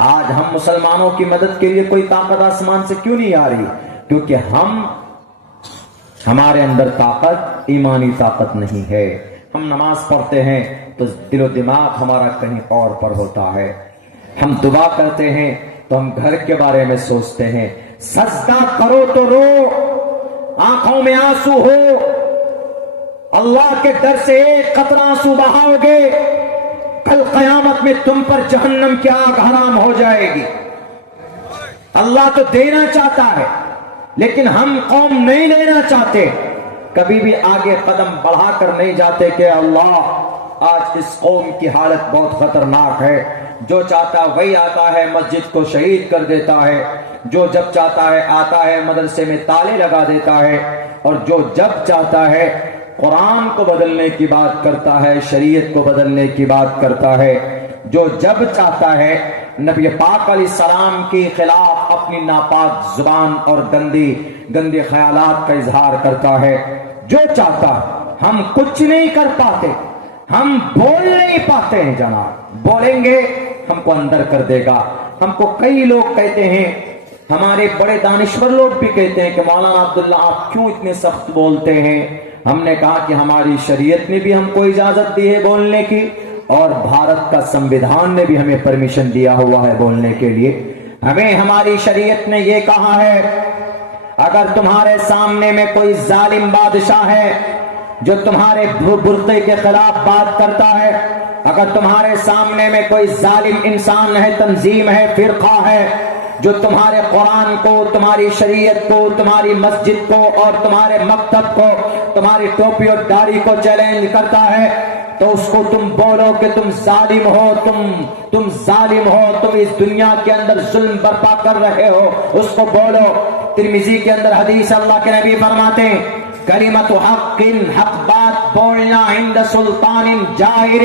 آج ہم مسلمانوں کی مدد کے لیے کوئی طاقت آسمان سے کیوں نہیں آ رہی؟ کیونکہ ہمارے اندر طاقت ایمانی طاقت نہیں ہے. ہم نماز پڑھتے ہیں تو دل و دماغ ہمارا کہیں اور پر ہوتا ہے. ہم دعا کرتے ہیں تو ہم گھر کے بارے میں سوچتے ہیں. سجدہ کرو تو رو، آنکھوں میں آنسو ہو، اللہ کے ڈر سے ایک قطرہ آنسو بہاؤ گے، کل قیامت میں تم پر جہنم کی آگ حرام ہو جائے گی. اللہ تو دینا چاہتا ہے لیکن ہم قوم نہیں لینا چاہتے. کبھی بھی آگے قدم بڑھا کر نہیں جاتے کہ اللہ آج اس قوم کی حالت بہت خطرناک ہے. جو چاہتا ہے وہی آتا ہے، مسجد کو شہید کر دیتا ہے. جو جب چاہتا ہے آتا ہے، مدرسے میں تالے لگا دیتا ہے. اور جو جب چاہتا ہے قرآن کو بدلنے کی بات کرتا ہے، شریعت کو بدلنے کی بات کرتا ہے. جو جب چاہتا ہے نبی پاک علیہ السلام کے خلاف اپنی ناپاک زبان اور گندے خیالات کا اظہار کرتا ہے. جو چاہتا ہم کچھ نہیں کر پاتے، ہم بول نہیں پاتے ہیں جناب. بولیں گے ہم کو اندر کر دے گا. ہم کو کئی لوگ کہتے ہیں، ہمارے بڑے دانشور لوگ بھی کہتے ہیں کہ مولانا عبداللہ آپ کیوں اتنے سخت بولتے ہیں؟ ہم نے کہا کہ ہماری شریعت نے بھی ہم کو اجازت دی ہے بولنے کی، اور بھارت کا سمویدھان نے بھی ہمیں پرمیشن دیا ہوا ہے بولنے کے لیے. ہمیں ہماری شریعت نے یہ کہا ہے اگر تمہارے سامنے میں کوئی ظالم بادشاہ ہے جو تمہارے برقعے کے خلاف بات کرتا ہے، اگر تمہارے سامنے میں کوئی ظالم انسان ہے، تنظیم ہے، فرقہ ہے جو تمہارے قرآن کو، تمہاری شریعت کو، تمہاری مسجد کو اور تمہارے مکتب کو، تمہاری ٹوپی اور داڑھی کو چیلنج کرتا ہے، تو اس کو تم بولو کہ تم ظالم ہو، تم ظالم ہو، تم اس دنیا کے اندر ظلم برپا کر رہے ہو. اس کو بولو. ترمذی کے اندر حدیث اللہ کے نبی فرماتے ہیں کلمۃ حق، حق بات بولنا عند سلطان جائر.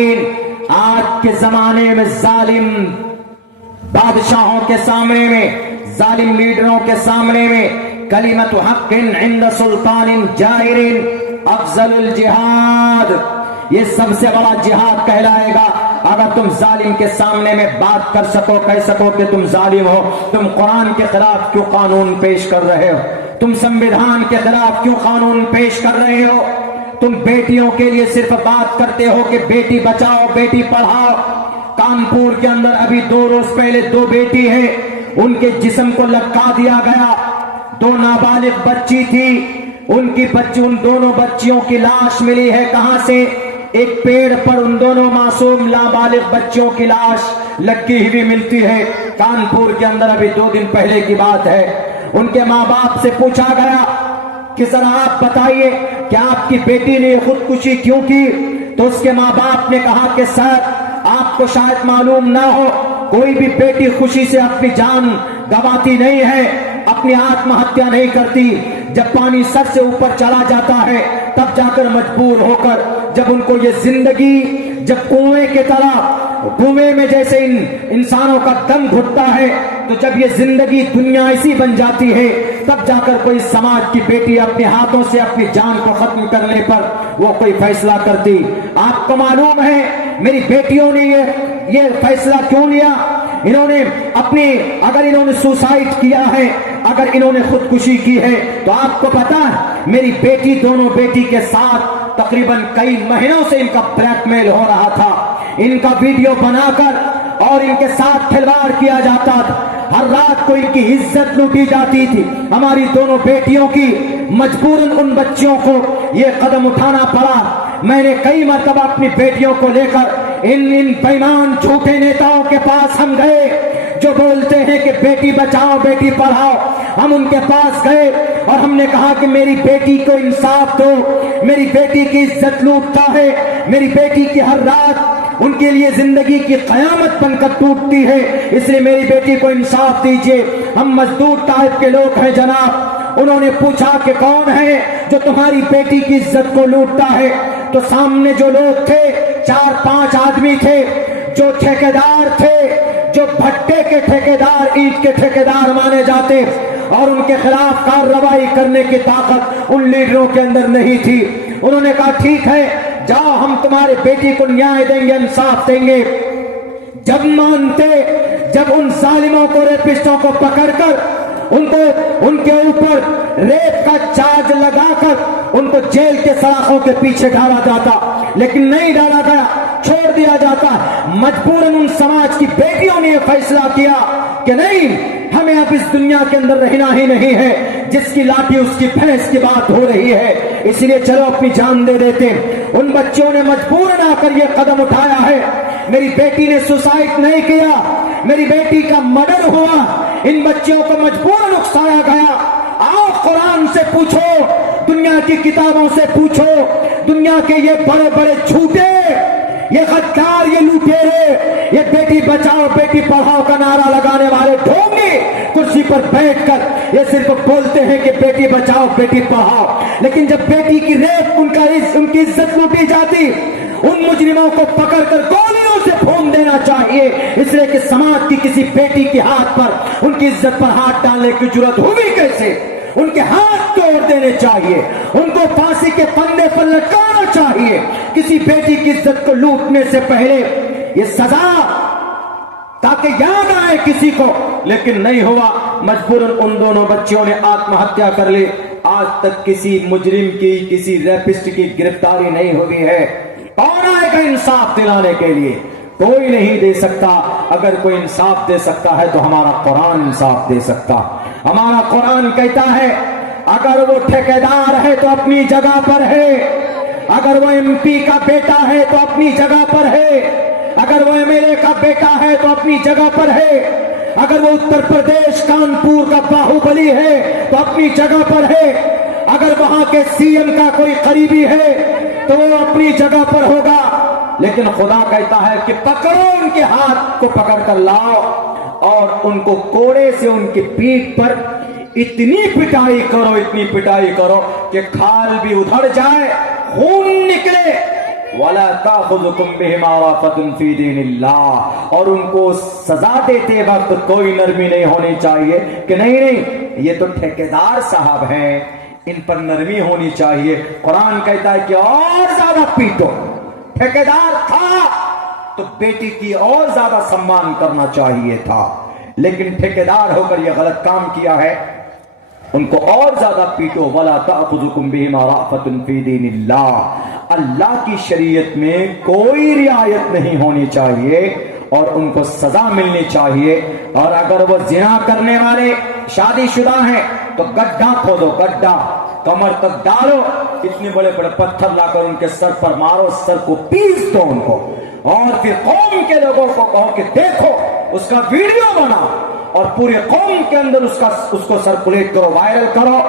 آج کے زمانے میں ظالم بادشاہوں کے سامنے میں، ظالم لیڈروں کے سامنے میں کلمۃ حق عند سلطان جائر افضل الجہاد، یہ سب سے بڑا جہاد کہلائے گا. اگر تم ظالم کے سامنے میں بات کر سکو، کہہ سکو کہ تم ظالم ہو، تم قرآن کے خلاف کیوں قانون پیش کر رہے ہو؟ تم سمویدھان کے خلاف کیوں قانون پیش کر رہے ہو؟ تم بیٹیوں کے لیے صرف بات کرتے ہو کہ بیٹی بچاؤ، بیٹی پڑھاؤ. کانپور کے اندر ابھی 2 روز پہلے 2 بیٹی ہیں، ان کے جسم کو لٹکا دیا گیا. 2 نابالغ بچی تھی، ان دونوں بچیوں کی لاش ملی ہے. کہاں سے؟ ایک پیڑ پر ان دونوں معصوم نابالغ بچیوں کی لاش لٹکی ہوئی ملتی ہے. کانپور کے اندر ابھی 2 دن پہلے کی بات ہے. ان کے ماں باپ سے پوچھا گیا کہ ذرا آپ بتائیے کہ آپ کی بیٹی نے خودکشی کیوں کی؟ تو اس کے ماں باپ نے کہا کہ سر آپ کو شاید معلوم نہ ہو، کوئی بھی بیٹی خوشی سے اپنی جان گواتی نہیں ہے، اپنی آتم ہتیا نہیں کرتی. جب پانی سر سے اوپر چلا جاتا ہے تب جا کر مجبور ہو کر، جب ان کو یہ زندگی جب کنویں کے طرح، کنویں میں جیسے انسانوں کا دم گھٹتا ہے، تو جب یہ زندگی دنیا ایسی بن جاتی ہے تب جا کر کوئی سماج کی بیٹی اپنے ہاتھوں سے اپنی جان کو ختم کرنے پر وہ کوئی فیصلہ کرتی. آپ کو معلوم ہے میری بیٹیوں نے یہ فیصلہ کیوں لیا؟ انہوں نے اگر انہوں نے سوسائڈ کیا ہے، اگر انہوں نے خودکشی کی ہے، تو آپ کو پتا ہے میری بیٹی، دونوں بیٹی کے ساتھ تقریباً کئی مہینوں سے ان کا بلیک میل ہو رہا تھا. ان کا ویڈیو بنا کر اور ان کے ساتھ کھلواڑ کیا جاتا تھا. ہر رات کو ان کی عزت لوٹی جاتی تھی. ہماری دونوں بیٹیوں کی مجبوراً ان بچیوں کو یہ قدم اٹھانا پڑا. میں نے کئی مرتبہ اپنی بیٹیوں کو لے کر ان بےایمان جھوٹے نیتاؤں کے پاس ہم گئے جو بولتے ہیں کہ بیٹی بچاؤ، بیٹی پڑھاؤ. ہم ان کے پاس گئے اور ہم نے کہا کہ میری بیٹی کو انصاف دو، میری بیٹی کی عزت لوٹتا ہے، میری بیٹی کی ہر رات ان کے لیے زندگی کی قیامت بن کر ٹوٹتی ہے، اس لیے میری بیٹی کو انصاف دیجیے. ہم مزدور ٹائپ کے لوگ ہیں جناب. انہوں نے پوچھا کہ کون ہے جو تمہاری بیٹی کی عزت کو لوٹتا ہے؟ تو سامنے جو لوگ تھے 4-5 آدمی تھے جو ٹھیکیدار تھے، جو بھٹے کے ٹھیکیدار، اینٹ کے ٹھیکیدار مانے جاتے، اور ان کے خلاف کارروائی کرنے کی طاقت ان لیڈروں کے اندر نہیں تھی. انہوں نے کہا ٹھیک ہے جاؤ ہم تمہارے بیٹی کو نیائے دیں گے، انصاف دیں گے. جب مانتے، जब उन जालिमों को, रेपिस्टों को पकड़कर उनको, उनके ऊपर रेप का चार्ज लगाकर उनको जेल के सलाखों के पीछे डाला जाता, लेकिन नहीं डाला गया, छोड़ दिया जाता। मजबूरन उन समाज की बेटियों ने यह फैसला किया कि नहीं, हमें अब इस दुनिया के अंदर रहना ही नहीं है, जिसकी लाठी उसकी भैंस की बात हो रही है, इसलिए चलो अपनी जान दे देते। उन बच्चों ने मजबूरन आकर यह कदम उठाया है। मेरी बेटी ने सुसाइड नहीं किया, मेरी बेटी का मर्डर हुआ, इन बच्चों को मजबूरन उकसाया गया। आओ कुरान से पूछो, दुनिया की किताबों से पूछो, दुनिया के ये बड़े बड़े झूठे, ये गद्दार, ये लुटेरे, ये बेटी बचाओ बेटी पढ़ाओ का नारा लगाने वाले ढोंगी कुर्सी पर बैठकर ये सिर्फ बोलते हैं कि बेटी बचाओ बेटी पढ़ाओ, लेकिन जब बेटी की रेप, उनकी इज्जत लूटी जाती, उन मुजरिमों को पकड़कर गोलियों से भून देना चाहिए, इसलिए कि समाज की किसी बेटी के हाथ पर, उनकी इज्जत पर हाथ डालने की जरूरत हुई कैसे? उनके हाथ तोड़ देने चाहिए, उनको फांसी के फंदे पर लटकाना चाहिए। किसी बेटी की इज्जत को लूटने से पहले ये सजा, ताकि याद आए किसी को, लेकिन नहीं हुआ। मजबूरन उन दोनों बच्चियों ने आत्महत्या कर ली। आज तक किसी मुजरिम की, किसी रेपिस्ट की गिरफ्तारी नहीं हुई है। कौन आएगा इंसाफ दिलाने के लिए? कोई नहीं दे सकता। अगर कोई इंसाफ दे सकता है तो हमारा कुरान इंसाफ दे सकता। हमारा कुरान कहता है अगर वो ठेकेदार है तो अपनी जगह पर है, अगर वो एमपी का बेटा है तो अपनी जगह पर है, अगर वो एमएलए का बेटा है तो अपनी जगह पर है, अगर वो उत्तर प्रदेश कानपुर का बाहुबली है तो अपनी जगह पर है, अगर वहां के सीएम का कोई करीबी है तो वो अपनी जगह पर होगा। लेकिन खुदा कहता है कि पकड़ो, उनके हाथ को पकड़ कर लाओ और उनको कोड़े से उनकी पीठ पर इतनी पिटाई करो, इतनी पिटाई करो कि खाल भी उधड़ जाए, खून निकले। वला ताखुजुकुम बिहिमा राफतुन फी दीनिल्लाह, और उनको सजा देते वक्त कोई नरमी नहीं होनी चाहिए कि नहीं नहीं ये तो ठेकेदार साहब हैं, इन पर नरमी होनी चाहिए। कुरान कहता है कि और ज्यादा पीटो। ठेकेदार था तो बेटी की और ज्यादा सम्मान करना चाहिए था, लेकिन ठेकेदार होकर यह गलत काम किया है, उनको और ज्यादा पीटो। वला ताखुजुकुम बिहिमा राफतुन फी दीनिल्लाह, अल्लाह की शरीयत में कोई रियायत नहीं होनी चाहिए और उनको सजा मिलनी चाहिए। और अगर वो जिना करने वाले शादीशुदा हैं तो गड्ढा खोदो, गड्ढा कमर तक डालो, इतने बड़े बड़े पत्थर लाकर उनके सर पर मारो, सर को पीस दो उनको, और फिर कौम के लोगों को कहो कि देखो, उसका वीडियो बनाओ और पूरे कौम के अंदर उसको सर्कुलेट करो, वायरल करो,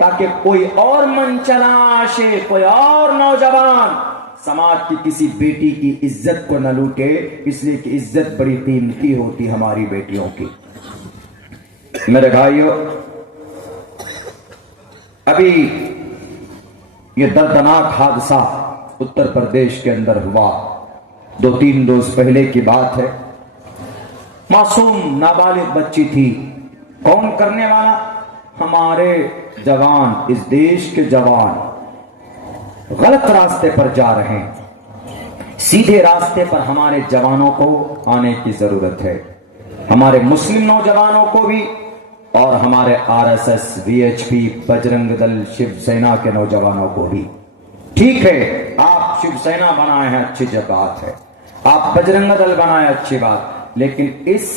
ताकि कोई और मनचलाशे, कोई और नौजवान समाज की किसी बेटी की इज्जत को न लूटे, इसलिए कि इज्जत बड़ी कीमती होती हमारी बेटियों की। मेरे भाइयों, अभी ये दर्दनाक हादसा उत्तर प्रदेश के अंदर हुआ, 2-3 रोज पहले की बात है। मासूम नाबालिग बच्ची थी। कौन करने वाला? हमारे जवान, इस देश के जवान गलत रास्ते पर जा रहे हैं। सीधे रास्ते पर हमारे जवानों को आने की जरूरत है, हमारे मुस्लिम नौजवानों को भी और हमारे आरएसएस, वीएचपी, बजरंग दल, शिवसेना के नौजवानों को भी। ठीक है, आप शिवसेना बनाए हैं, अच्छी बात है, आप बजरंग दल बनाए, अच्छी बात, लेकिन इस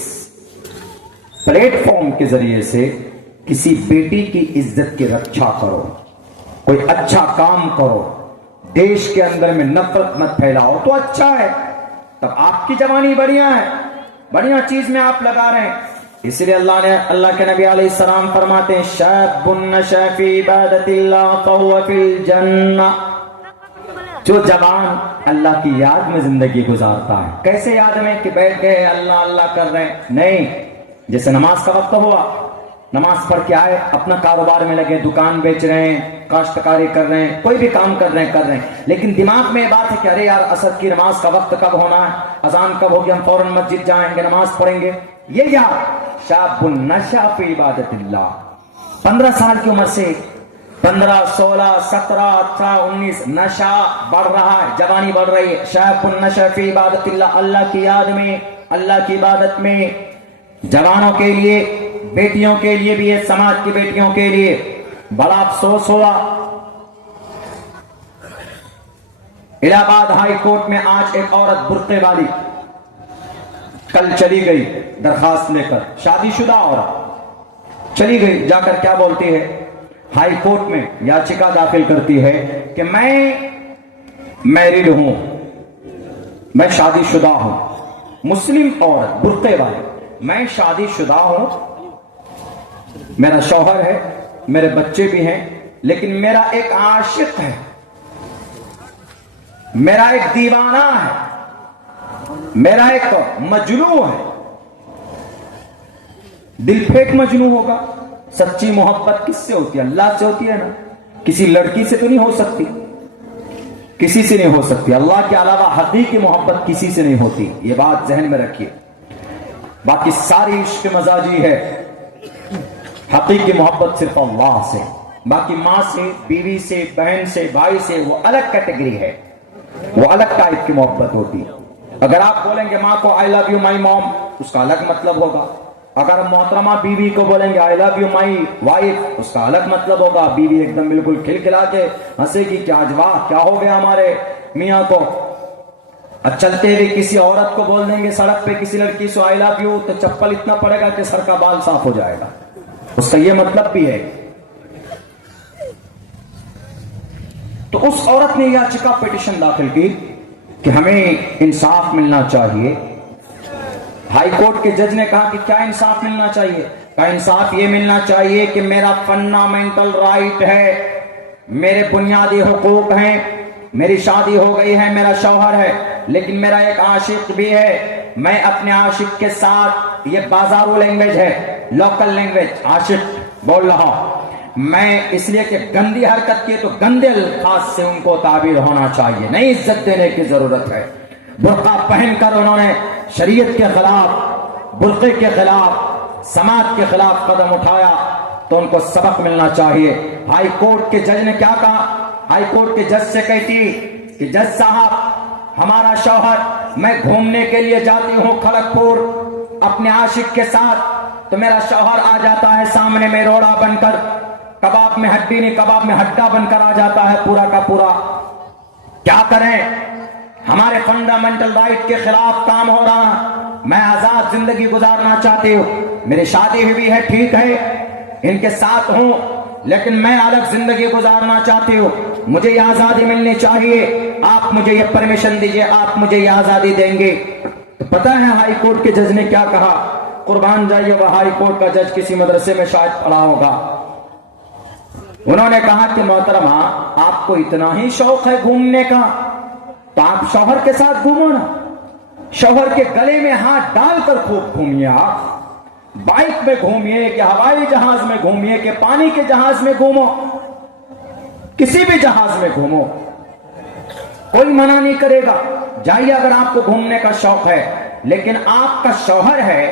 प्लेटफॉर्म के जरिए से किसी बेटी की इज्जत की रक्षा करो, कोई अच्छा काम करो, देश के अंदर में नफरत मत फैलाओ तो अच्छा है। तब आपकी जवानी बढ़िया है, बढ़िया चीज में आप लगा रहे हैं। इसलिए अल्लाह के नबी अलैहिस्सलाम फरमाते हैं, शाबुन नशा फी इबादतिल्लाह फहुव फिल जन्नह। जो जवान अल्लाह की याद में जिंदगी गुजारता है, कैसे याद में कि बैठ गए अल्लाह अल्लाह कर रहे हैं, नहीं, जैसे नमाज का वक्त हुआ, नमाज पढ़ के आए, अपना कारोबार में लगे, दुकान बेच रहे हैं, काश्तकारी कर रहे हैं, कोई भी काम कर रहे हैं, लेकिन दिमाग में बात है कि अरे यार असर की नमाज का वक्त कब होना है, अजान कब होगी, हम फौरन मस्जिद जाएंगे, नमाज पढ़ेंगे। ये यार शाबुन नशा फी इबादतिल्लाह, 15 साल की उम्र से 15, 16, 17, 18, 19 नशा बढ़ रहा है, जवानी बढ़ रही है। शाबुन नशा फी इबादतिल्लाह, अल्लाह की याद में, अल्लाह की इबादत में जवानों के लिए, बेटियों के लिए भी है, समाज की बेटियों के लिए बड़ा अफसोस हुआ। इलाहाबाद हाई कोर्ट में आज एक औरत बुर्के वाली कल चली गई दरखास्त लेकर, शादीशुदा औरत चली गई, जाकर क्या बोलती है, हाई कोर्ट में याचिका दाखिल करती है कि मैं मैरिड हूं, मैं शादीशुदा हूं, मुस्लिम औरत बुर्के वाली, मैं शादीशुदा हूं, मेरा शौहर है, मेरे बच्चे भी हैं, लेकिन मेरा एक आशिक है, मेरा एक दीवाना है, मेरा एक मजनू है। दिल फेंक मजनू होगा। सच्ची मोहब्बत किससे होती है? अल्लाह से होती है ना, किसी लड़की से तो नहीं हो सकती, किसी से नहीं हो सकती। अल्लाह के अलावा हकीकी मोहब्बत किसी से नहीं होती, ये बात जहन में रखिए। बाकी सारी इश्क मजाजी है, हकीकी मोहब्बत सिर्फ अल्लाह से। बाकी माँ से, बीवी से, बहन से, भाई से, वो अलग कैटेगरी है, वो अलग टाइप की मोहब्बत होती है। अगर आप बोलेंगे माँ को I love you my mom, उसका अलग मतलब होगा। अगर मोहतरमा बीवी को बोलेंगे I love you my wife, उसका अलग मतलब होगा। बीवी एकदम बिल्कुल खिलखिला के हंसेगी कि आज वाह क्या हो गया हमारे मियाँ को। अब चलते हुए किसी औरत को बोल देंगे सड़क पे किसी लड़की से आई लव यू, तो चप्पल इतना पड़ेगा कि सर का बाल साफ हो जाएगा, उसका ये मतलब भी है। तो उस औरत ने याचिका पिटीशन दाखिल की कि हमें इंसाफ मिलना चाहिए। हाई कोर्ट के जज ने कहा कि क्या इंसाफ मिलना चाहिए? का इंसाफ ये मिलना चाहिए कि मेरा फंडामेंटल राइट है, मेरे बुनियादी हुकूक हैं, मेरी शादी हो गई है, मेरा शौहर है, लेकिन मेरा एक आशिक भी है। मैं अपने आशिक के साथ, ये बाजारू लैंग्वेज है, लोकल लैंग्वेज, आशिक बोल रहा हूं मैं, इसलिए कि गंदी हरकत की तो गंदे अल्फाज से उनको ताबीर होना चाहिए, नहीं इज्जत देने की जरूरत है। बुर्का पहनकर उन्होंने शरीयत के खिलाफ, बुर्के के खिलाफ, समाज के खिलाफ कदम उठाया, तो उनको सबक मिलना चाहिए। हाई कोर्ट के जज ने क्या कहा? हाई कोर्ट के जज से कहती कि जज साहब, हमारा शौहर, मैं घूमने के लिए जाती हूँ खड़गपुर अपने आशिक के साथ, तो मेरा शौहर आ जाता है सामने में रोड़ा बनकर, कबाब में हड्डी नहीं कबाब में हड्डा बनकर आ जाता है पूरा का पूरा। क्या करें? हमारे फंडामेंटल राइट के खिलाफ काम हो रहा। मैं आजाद जिंदगी गुजारना चाहती हूँ, मेरी शादी हुई है, ठीक है, इनके साथ हूं, लेकिन मैं अलग जिंदगी गुजारना चाहती हूँ, मुझे ये आजादी मिलनी चाहिए, आप मुझे ये परमिशन दीजिए, आप मुझे ये आजादी देंगे। तो पता है हाई कोर्ट के जज ने क्या कहा? कुर्बान जाइए, वह हाई कोर्ट का जज किसी मदरसे में शायद पढ़ा होगा। उन्होंने कहा कि मोहतरमा, आपको इतना ही शौक है घूमने का, तो आप शौहर के साथ घूमो ना, शौहर के गले में हाथ डालकर खूब घूमिए, आप बाइक में घूमिए कि हवाई जहाज में घूमिए कि पानी के जहाज में घूमो, किसी भी जहाज में घूमो, कोई मना नहीं करेगा, जाइए अगर आपको घूमने का शौक है। लेकिन आपका शौहर है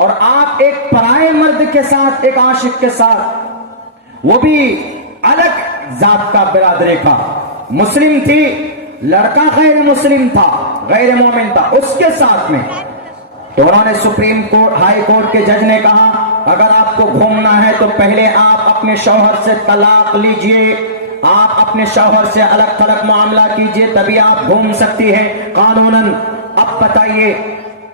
और आप एक पराये मर्द के साथ, एक आशिक के साथ, वो भी अलग जात का बिरादरी का, मुस्लिम थी, लड़का गैर मुस्लिम था, गैर मोमिन था, उसके साथ में, तो उन्होंने सुप्रीम कोर्ट, हाई कोर्ट के जज ने कहा अगर आपको घूमना है तो पहले आप अपने शौहर से तलाक लीजिए, आप अपने शौहर से अलग थलग मामला कीजिए, तभी आप घूम सकती हैं कानूनन। अब बताइए,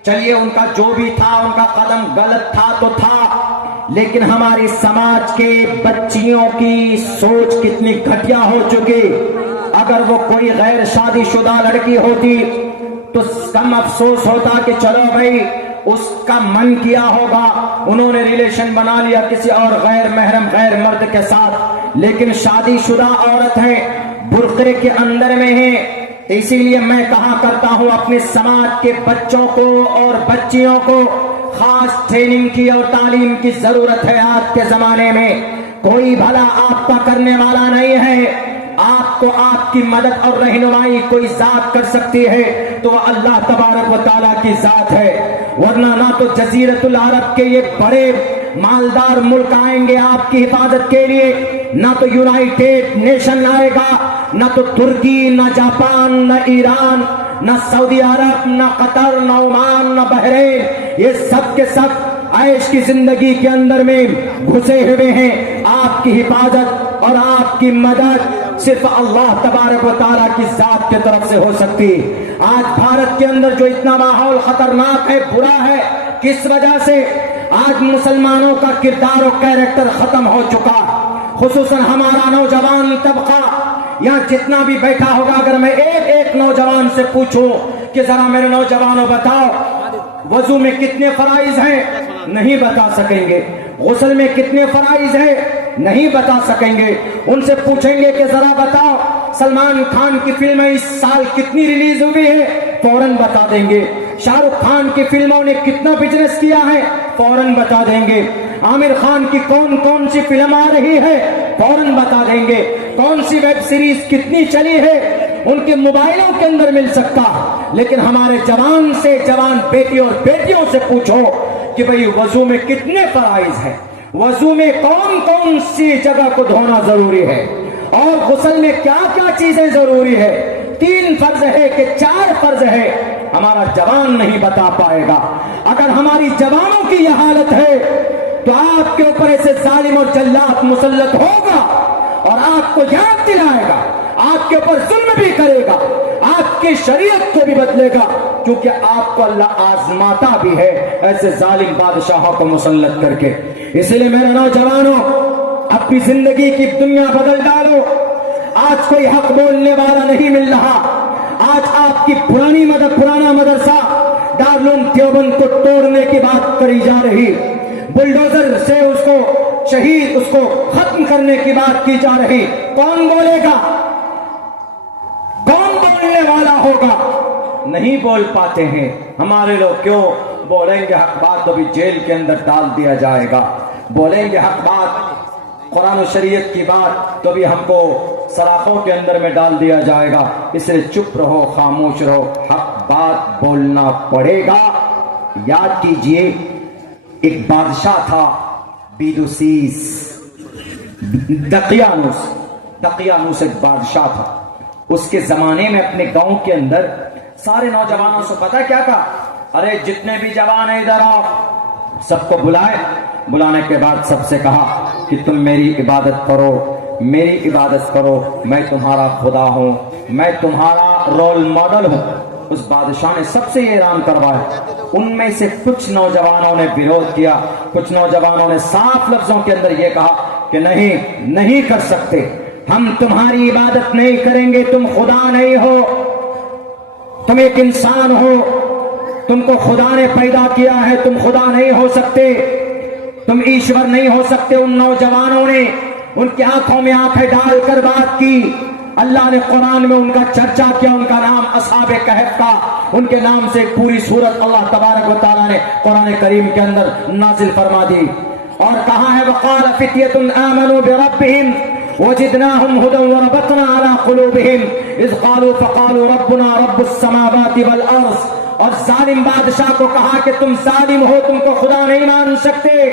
चलिए उनका जो भी था, उनका कदम गलत था तो था, लेकिन हमारी समाज के बच्चियों की सोच कितनी घटिया हो चुकी। अगर वो कोई गैर शादीशुदा लड़की होती तो कम अफसोस होता कि चलो भाई, उसका मन किया होगा, उन्होंने रिलेशन बना लिया किसी और गैर महरम गैर मर्द के साथ, लेकिन शादीशुदा औरत है, बुर्के के अंदर में है। इसीलिए मैं कहा करता हूं अपने समाज के बच्चों को और बच्चियों को खास ट्रेनिंग की और तालीम की जरूरत है। आज के जमाने में कोई भला आपका करने वाला नहीं है, आपको आपकी मदद और रहनुमाई कोई जात कर सकती है तो वह अल्लाह तबारक व तआला की जात है। वरना ना तो जजीरतुल अरब के ये बड़े मालदार मुल्क आएंगे आपकी हिफाजत के लिए, ना तो यूनाइटेड नेशन आएगा, ना तो तुर्की, ना जापान, ना ईरान, ना सऊदी अरब, ना कतर, ना ओमान, ना बहरीन, ये सब के सब عیش کی زندگی کے اندر میں گھسے ہوئے ہیں. آپ کی حفاظت اور آپ کی مدد صرف اللہ تبارک و تعالیٰ کی ذات کی طرف سے ہو سکتی. آج بھارت کے اندر جو اتنا ماحول خطرناک ہے, برا ہے, کس وجہ سے؟ آج مسلمانوں کا کردار و کیریکٹر ختم ہو چکا. خصوصاً ہمارا نوجوان طبقہ یہاں جتنا بھی بیٹھا ہوگا, اگر میں ایک ایک نوجوان سے پوچھوں کہ ذرا میرے نوجوانوں بتاؤ وضو میں کتنے فرائض ہیں, نہیں بتا سکیں گے. غسل میں کتنے فرائض ہیں, نہیں بتا سکیں گے. ان سے پوچھیں گے کہ ذرا بتاؤ سلمان خان کی فلمیں اس سال کتنی ریلیز ہوئی ہے, فوراً بتا دیں گے. شاہ رخ خان کی فلموں نے کتنا بزنس کیا ہے, فوراً بتا دیں گے. عامر خان کی کون کون سی فلم آ رہی ہے, فوراً بتا دیں گے. کون سی ویب سیریز کتنی چلی ہے, ان کے موبائلوں کے اندر مل سکتا. لیکن ہمارے جوان سے جوان بیٹیوں اور بیٹیوں سے پوچھو کہ بھئی وضو میں کتنے فرائض ہیں, وضو میں کون کون سی جگہ کو دھونا ضروری ہے, اور غسل میں کیا کیا چیزیں ضروری ہے, 3 فرض ہے کہ 4 فرض ہے, ہمارا جوان نہیں بتا پائے گا. اگر ہماری جوانوں کی یہ حالت ہے تو آپ کے اوپر ایسے ظالم اور جلاد مسلط ہوگا اور آپ کو یاد دلائے گا, آپ کے اوپر ظلم بھی کرے گا, آپ کی شریعت کو بھی بدلے گا, کیونکہ آپ کو اللہ آزماتا بھی ہے ایسے ظالم بادشاہوں کو مسلط کر کے. اس لیے میرے نوجوانوں, اپنی زندگی کی دنیا بدل ڈالو. آج کوئی حق بولنے والا نہیں مل رہا. آج آپ کی پرانا مدرسہ دارالعلوم دیوبند کو توڑنے کی بات کری جا رہی, بلڈوزر سے اس کو شہید, اس کو ختم کرنے کی بات کی جا رہی. کون بولے گا, کون بولنے والا ہوگا؟ نہیں بول پاتے ہیں. ہمارے لوگ کیوں بولیں گے حق بات تو بھی جیل کے اندر ڈال دیا جائے گا, بولیں گے حق بات قرآن و شریعت کی بات تو بھی ہم کو سلاخوں کے اندر میں ڈال دیا جائے گا. اس لیے چپ رہو, خاموش رہو, حق بات بولنا پڑے گا. یاد کیجئے ایک بادشاہ تھا بیدوسیس, دقیانوس ایک بادشاہ تھا. اس کے زمانے میں اپنے گاؤں کے اندر سارے نوجوانوں سے پتا کیا کہا, ارے جتنے بھی جوان ہیں ادھر آؤ. سب کو بلائے, بلانے کے بعد سب سے کہا کہ تم میری عبادت کرو, میری عبادت کرو, میں تمہارا خدا ہوں, میں تمہارا رول ماڈل ہوں. اس بادشاہ نے سب سے یہ اعلان کروایا. ان میں سے کچھ نوجوانوں نے विरोध کیا, کچھ نوجوانوں نے صاف لفظوں کے اندر یہ کہا کہ نہیں کر سکتے, ہم تمہاری عبادت نہیں کریں گے, تم خدا نہیں ہو, تم ایک انسان ہو, تم کو خدا نے پیدا کیا ہے, تم خدا نہیں ہو سکتے, تم ایشور نہیں ہو سکتے. ان نوجوانوں نے ان کی آنکھوں میں آنکھیں ڈال کر بات کی. اللہ نے قرآن میں ان کا چرچا کیا, ان کا نام اصحاب کہف کا, ان کے نام سے پوری سورت اللہ تبارک و تعالیٰ نے قرآن کریم کے اندر نازل فرما دی. اور کہا ہے وقال فتیۃ آمنوا بربہم وجدناہم ھدی وربطنا علی قلوبہم اذ قالوا فقالوا ربنا رب السماوات والارض. اور ظالم بادشاہ کو کہا کہ تم ظالم ہو, تم کو خدا نہیں مان سکتے,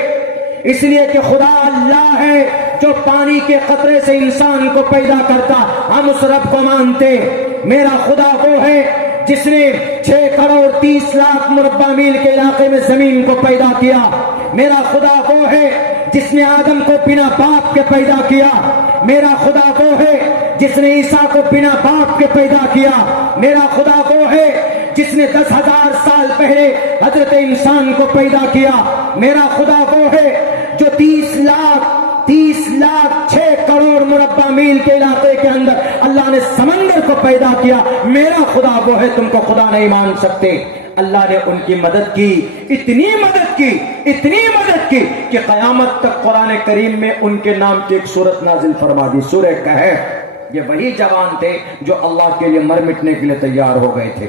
اس لیے کہ خدا اللہ ہے جو پانی کے قطرے سے انسان کو پیدا کرتا. ہم اس رب کو مانتے. میرا خدا وہ ہے جس نے 6 کروڑ 30 لاکھ مربع میل کے علاقے میں زمین کو پیدا کیا. میرا خدا وہ ہے جس نے آدم کو بنا باپ کے پیدا کیا. میرا خدا وہ ہے جس نے عیسیٰ کو بنا باپ کے پیدا کیا. میرا خدا وہ ہے جس نے 10,000 سال پہلے حضرت انسان کو پیدا کیا. میرا خدا وہ ہے جو 30 لاکھ 6 کروڑ مربع میل کے علاقے کے اندر اللہ نے سمندر کو پیدا کیا. میرا خدا وہ ہے, تم کو خدا نہیں مان سکتے. اللہ نے ان کی مدد کی, اتنی مدد کی کہ قیامت تک قرآن کریم میں ان کے نام کی ایک سورت نازل فرما دی, سورہ کہف. یہ وہی جوان تھے جو اللہ کے لیے مر مٹنے کے لیے تیار ہو گئے تھے.